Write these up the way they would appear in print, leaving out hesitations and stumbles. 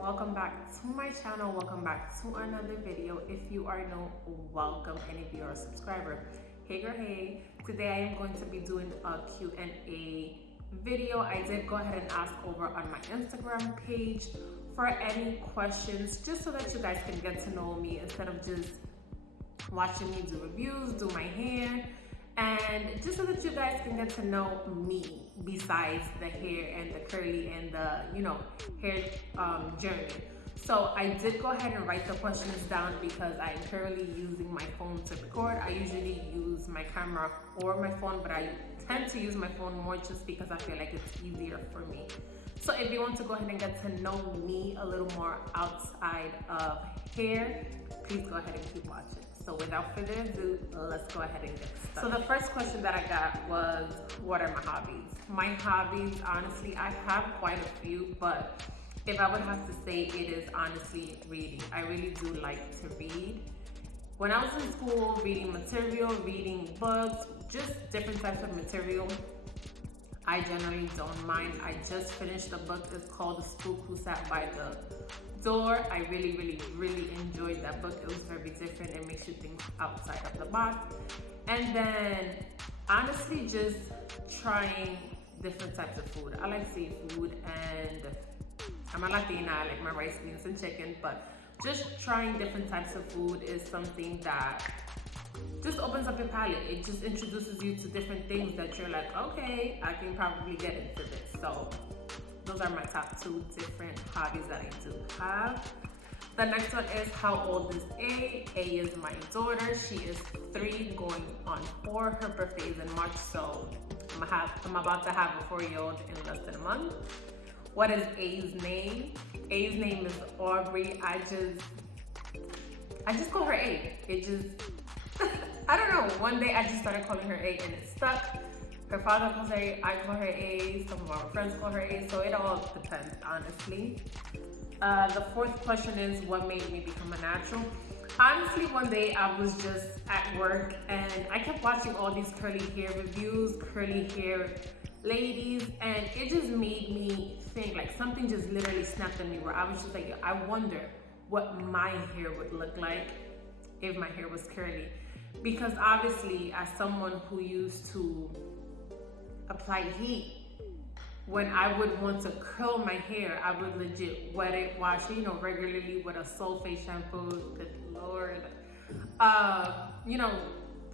welcome back to my channel. Welcome back to another video. If you are new, welcome, and if you are a subscriber, hey girl, hey. Today I am going to be doing a Q&A video. I did go ahead and ask over on my Instagram page for any questions, just so that you guys can get to know me instead of just watching me do reviews, do my hair, and just so that you guys can get to know me besides the hair and the curly and the hair journey. So I did go ahead and write the questions down because I'm currently using my phone to record. I usually use my camera or my phone, but I tend to use my phone more just because I feel like it's easier for me. So if you want to go ahead and get to know me a little more outside of hair, please go ahead and keep watching. So without further ado, let's go ahead and get started. So the first question that I got was, what are my hobbies? My hobbies, honestly, I have quite a few, but if I would have to say, it is honestly reading. I really do like to read. When I was in school, reading material, reading books, just different types of material, I generally don't mind. I just finished a book. It's called The Spook Who Sat by the Door. I really enjoyed that book. It was very different. It makes you think outside of the box. And then honestly, just trying different types of food. I like seafood, and I'm a Latina. I like my rice, beans, and chicken, but just trying different types of food is something that just opens up your palate. It just introduces you to different things that you're like, okay, I can probably get into this. So those are my top two different hobbies that I do have. The next one is, how old is A? A is my daughter. She is 3 going on 4. Her birthday is in March, so I'm about to have a 4-year-old in less than a month. What is A's name? A's name is Aubrey. I just call her A. It just I don't know. One day I just started calling her A and it stuck. Her father calls her A, I call her A, some of our friends call her A, so it all depends, honestly. The fourth question is, what made me become a natural? Honestly, one day I was just at work and I kept watching all these curly hair reviews, curly hair ladies, and it just made me think, like something just literally snapped in me where I was just like, I wonder what my hair would look like if my hair was curly. Because obviously, as someone who used to apply heat, when I would want to curl my hair, I would legit wet it, wash it, regularly with a sulfate shampoo. Good Lord.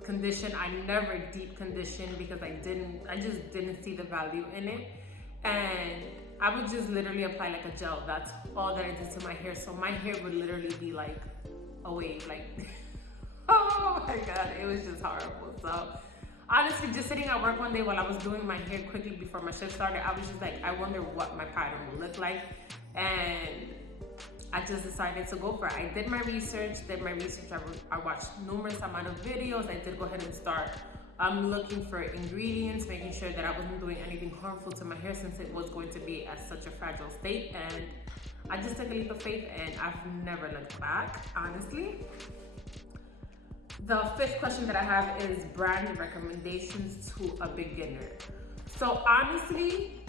Condition. I never deep conditioned because I just didn't see the value in it. And I would just literally apply like a gel. That's all that I did to my hair. So my hair would literally be like a wave, like oh my God, it was just horrible. So honestly, just sitting at work one day while I was doing my hair quickly before my shift started, I was just like, I wonder what my pattern will look like. And I just decided to go for it. I did my research. I watched numerous amount of videos. I did go ahead and start looking for ingredients, making sure that I wasn't doing anything harmful to my hair since it was going to be at such a fragile state. And I just took a leap of faith and I've never looked back, honestly. The fifth question that I have is brand recommendations to a beginner. So honestly,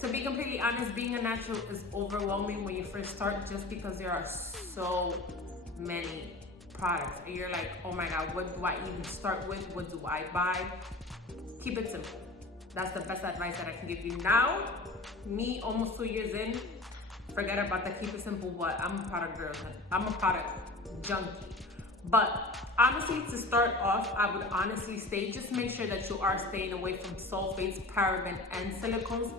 to be completely honest, being a natural is overwhelming when you first start, just because there are so many products and you're like, oh my God, what do I even start with? What do I buy? Keep it simple. That's the best advice that I can give you. Now, me almost 2 years in, forget about the keep it simple what. I'm a product girl. I'm a product junkie. But honestly, to start off, I would honestly say, just make sure that you are staying away from sulfates, paraben, and silicones.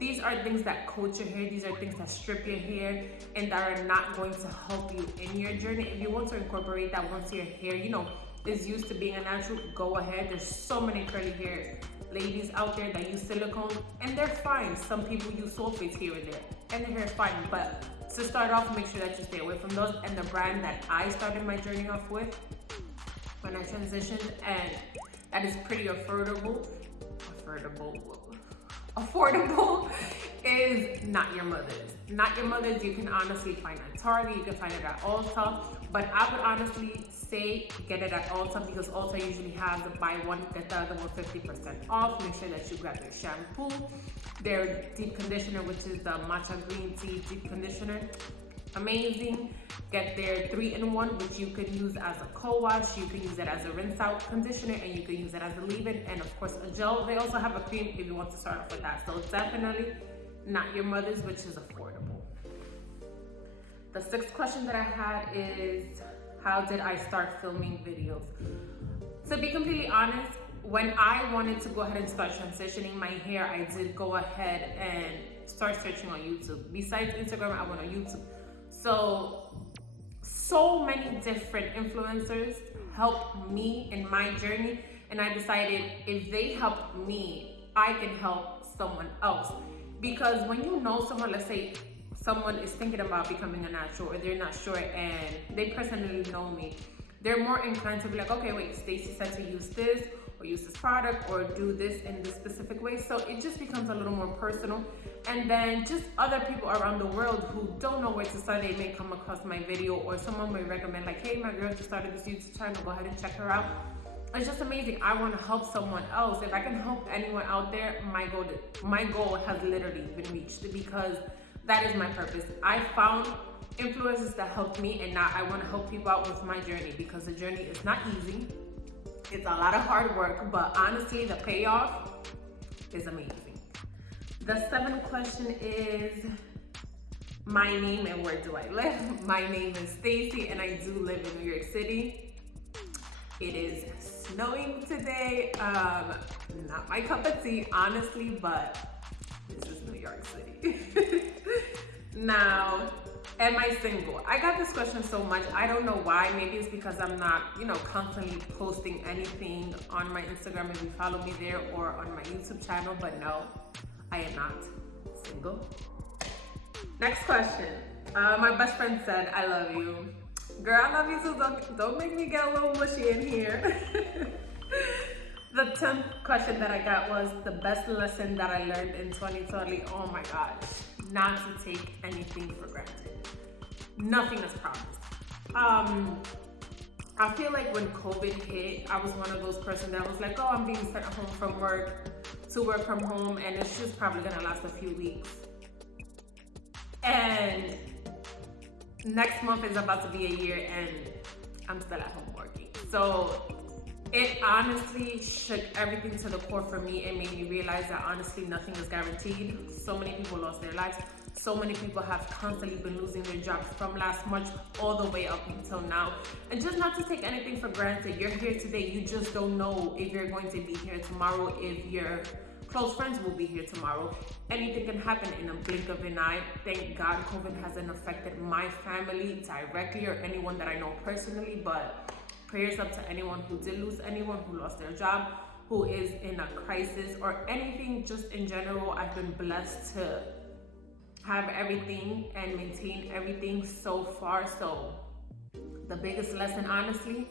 These are things that coat your hair. These are things that strip your hair and that are not going to help you in your journey. If you want to incorporate that once your hair, is used to being a natural, go ahead. There's so many curly hair ladies out there that use silicone and they're fine. Some people use sulfates here and there and their hair is fine. But to start off, make sure that you stay away from those. And the brand that I started my journey off with when I transitioned, and that is pretty affordable, affordable is Not Your Mother's. Not Your Mother's you can honestly find at Target, you can find it at Ulta, but I would honestly say get it at Ulta because Ulta usually has a buy one get the other one 50% off. Make sure that you grab their shampoo, their deep conditioner, which is the matcha green tea deep conditioner. Amazing. Get their 3-in-1, which you can use as a co-wash, you can use it as a rinse out conditioner, and you can use it as a leave-in, and of course a gel. They also have a cream if you want to start off with that. So definitely Not Your Mother's, which is affordable. The sixth question that I had is, how did I start filming videos? To be completely honest, when I wanted to go ahead and start transitioning my hair, I did go ahead and start searching on YouTube. Besides Instagram, I went on YouTube. So many different influencers helped me in my journey, and I decided if they helped me, I can help someone else. Because when you know someone, let's say someone is thinking about becoming a natural or they're not sure and they personally know me, they're more inclined to be like, okay, wait, Stacy said to use this or use this product or do this in this specific way. So it just becomes a little more personal. And then just other people around the world who don't know where to start, they may come across my video, or someone may recommend like, hey, my girl just started this YouTube channel, go ahead and check her out. It's just amazing. I want to help someone else. If I can help anyone out there, my goal has literally been reached, because that is my purpose. I found influencers that helped me, and now I want to help people out with my journey, because the journey is not easy. It's a lot of hard work, but honestly, the payoff is amazing. The seventh question is my name and where do I live? My name is Stacy, and I do live in New York City. It is snowing today. Not my cup of tea, honestly, but this is New York City. Now, am I single? I got this question so much. I don't know why. Maybe it's because I'm not, constantly posting anything on my Instagram if you follow me there, or on my YouTube channel, but no, I am not single. Next question. My best friend said, I love you. Girl, I love you too. Don't make me get a little mushy in here. The 10th question that I got was the best lesson that I learned in 2020. Oh my gosh. Not to take anything for granted. Nothing is promised. I feel like when COVID hit, I was one of those persons that was like, oh, I'm being sent home from work to work from home, and it's just probably gonna last a few weeks. And next month is about to be a year, and I'm still at home working. So it honestly shook everything to the core for me. It made me realize that honestly nothing is guaranteed. So many people lost their lives. So many people have constantly been losing their jobs from last March all the way up until now. And just not to take anything for granted. You're here today. You just don't know if you're going to be here tomorrow, if your close friends will be here tomorrow. Anything can happen in a blink of an eye. Thank God COVID hasn't affected my family directly or anyone that I know personally, but prayers up to anyone who did lose anyone, who lost their job, who is in a crisis, or anything just in general. I've been blessed to have everything and maintain everything so far. So the biggest lesson, honestly,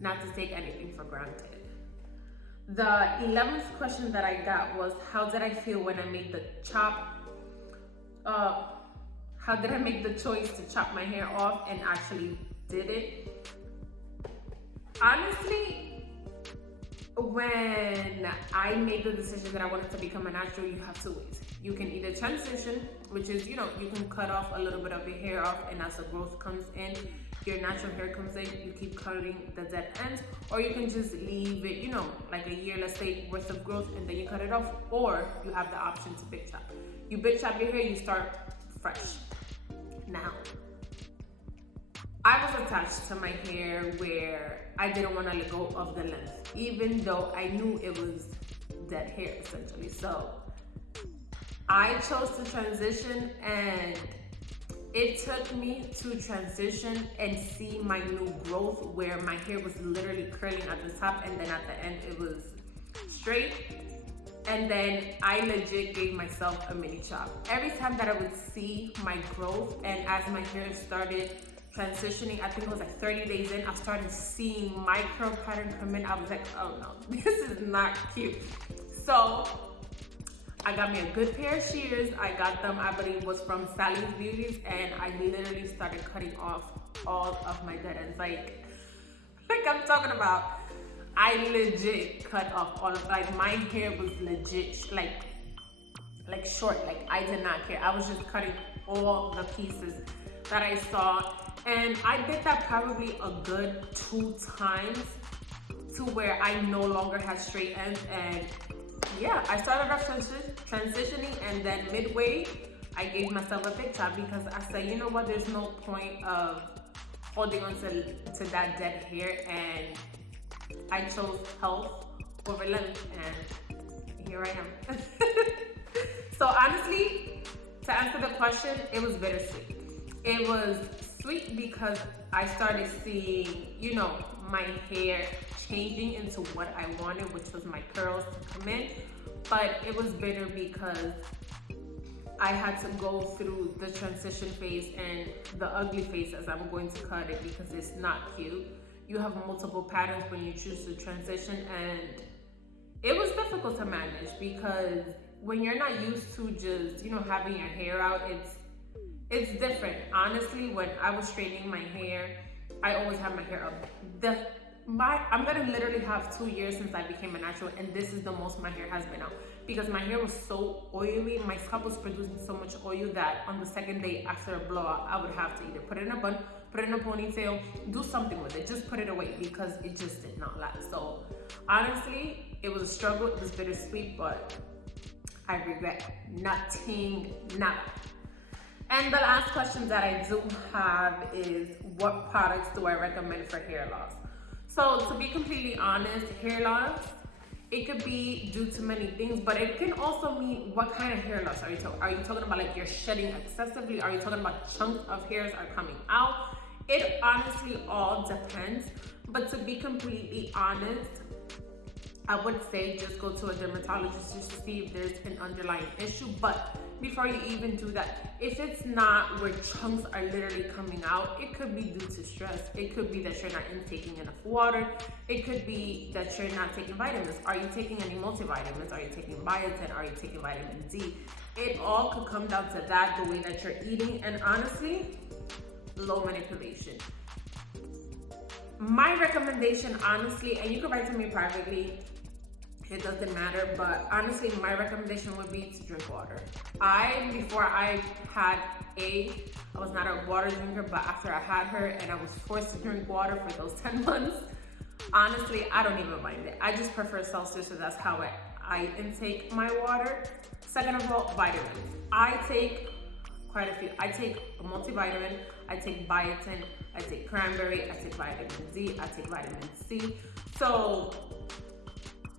not to take anything for granted. The 11th question that I got was, how did I feel when I made the how did I make the choice to chop my hair off and actually did it? Honestly, when I made the decision that I wanted to become a natural, you have two ways. You can either transition, which is, you can cut off a little bit of your hair off, and as the growth comes in, your natural hair comes in, you keep cutting the dead ends, or you can just leave it, like a year, let's say, worth of growth, and then you cut it off, or you have the option to big chop. You big chop your hair, you start fresh. Now, I was attached to my hair where I didn't want to let go of the length, even though I knew it was dead hair, essentially. So I chose to transition, and it took me to transition and see my new growth, where my hair was literally curling at the top, and then at the end it was straight. And then I legit gave myself a mini chop. Every time that I would see my growth, and as my hair started transitioning, I think it was like 30 days in, I started seeing my curl pattern come in. I was like, oh no, this is not cute. So I got me a good pair of shears. I got them, I believe, was from Sally's Beauties, and I literally started cutting off all of my dead ends. Like I'm talking about, I legit cut off all of, like, my hair was legit like short. Like, I did not care. I was just cutting all the pieces that I saw, and I did that probably a good 2 times to where I no longer had straight ends. And yeah, I started off transitioning, and then midway I gave myself a big chop because I said, you know what, there's no point of holding on to that dead hair, and I chose health over length, and here I am. So honestly, to answer the question, it was bittersweet. It was sweet because I started seeing, you know, my hair changing into what I wanted, which was my curls to come in. But it was bitter because I had to go through the transition phase and the ugly phase as I'm going to cut it, because it's not cute. You have multiple patterns when you choose to transition, and it was difficult to manage because when you're not used to just, you know, having your hair out, it's different. Honestly, when I was straightening my hair, I always had my hair up. I'm gonna literally have 2 years since I became a natural, and this is the most my hair has been out because my hair was so oily. My scalp was producing so much oil that on the second day after a blowout, I would have to either put it in a bun, put it in a ponytail, do something with it, just put it away because it just did not last. So honestly, it was a struggle. It was bittersweet, but I regret nothing, nada. And the last question that I do have is, what products do I recommend for hair loss? So to be completely honest, hair loss, it could be due to many things, but it can also mean what kind of hair loss are you talking? Are you talking about like you're shedding excessively? Are you talking about chunks of hairs are coming out? It honestly all depends. But to be completely honest, I would say just go to a dermatologist just to see if there's an underlying issue. But before you even do that, if it's not where chunks are literally coming out, it could be due to stress. It could be that you're not intaking enough water. It could be that you're not taking vitamins. Are you taking any multivitamins? Are you taking biotin? Are you taking vitamin D? It all could come down to that, the way that you're eating, and honestly, low manipulation. My recommendation, honestly, and you can write to me privately, it doesn't matter, but honestly, my recommendation would be to drink water. Before I had I was not a water drinker, but after I had her and I was forced to drink water for those 10 months, honestly, I don't even mind it. I just prefer seltzer, so that's how I intake my water. Second of all, vitamins. I take quite a few. I take a multivitamin, I take biotin, I take cranberry, I take vitamin D, I take vitamin C. So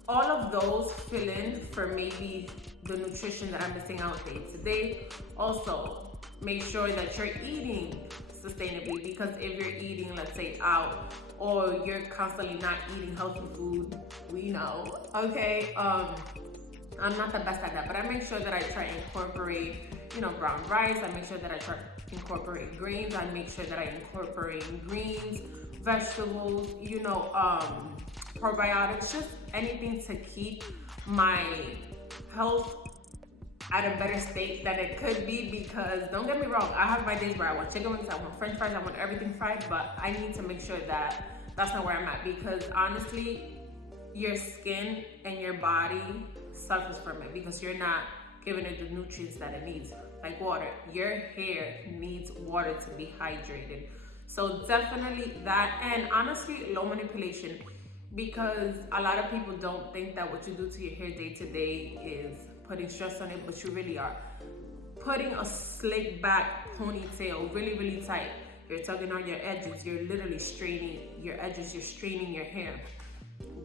all of those fill in for maybe the nutrition that I'm missing out day to day. Also, make sure that you're eating sustainably, because if you're eating, let's say, out, or you're constantly not eating healthy food, we know, okay? I'm not the best at that, but I make sure that I try to incorporate, you know, brown rice. I make sure that I try to incorporate grains. I make sure that I incorporate greens, vegetables, you know, probiotics, just anything to keep my health at a better state than it could be. Because don't get me wrong, I have my days where I want chicken wings, I want french fries, I want everything fried, but I need to make sure that that's not where I'm at, because honestly, your skin and your body suffers from it because you're not giving it the nutrients that it needs, like water. Your hair needs water to be hydrated. So definitely that, and honestly, low manipulation, because a lot of people don't think that what you do to your hair day to day is putting stress on it, but you really are. Putting a slick back ponytail really, really tight, you're tugging on your edges, you're literally straightening your edges, you're straightening your hair.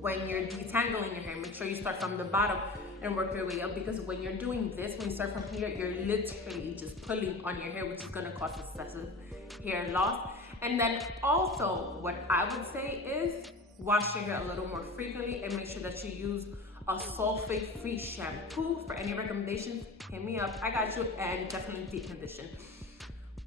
When you're detangling your hair, make sure you start from the bottom and work your way up, because when you're doing this, when you start from here, you're literally just pulling on your hair, which is going to cause excessive hair loss. And then also, what I would say is wash your hair a little more frequently and make sure that you use a sulfate-free shampoo. For any recommendations, hit me up, I got you. And definitely deep condition.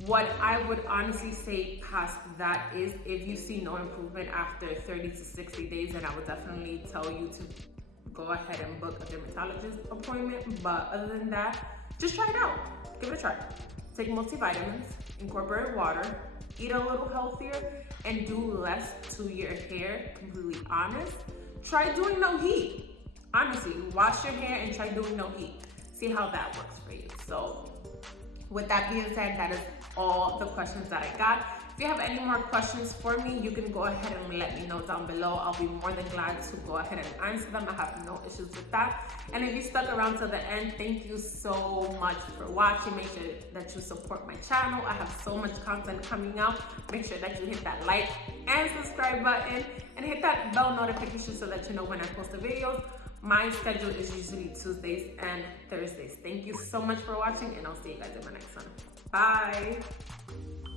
What I would honestly say past that is, if you see no improvement after 30 to 60 days, then I would definitely tell you to go ahead and book a dermatologist appointment. But other than that, just try it out. Give it a try. Take multivitamins, incorporate water, eat a little healthier, and do less to your hair. Completely honest. Try doing no heat. Honestly, wash your hair and try doing no heat. See how that works for you. So with that being said, that is all the questions that I got. If you have any more questions for me, you can go ahead and let me know down below. I'll be more than glad to go ahead and answer them. I have no issues with that. And if you stuck around to the end, thank you so much for watching. Make sure that you support my channel. I have so much content coming out. Make sure that you hit that like and subscribe button and hit that bell notification so that you know when I post the videos. My schedule is usually Tuesdays and Thursdays. Thank you so much for watching, and I'll see you guys in my next one. Bye.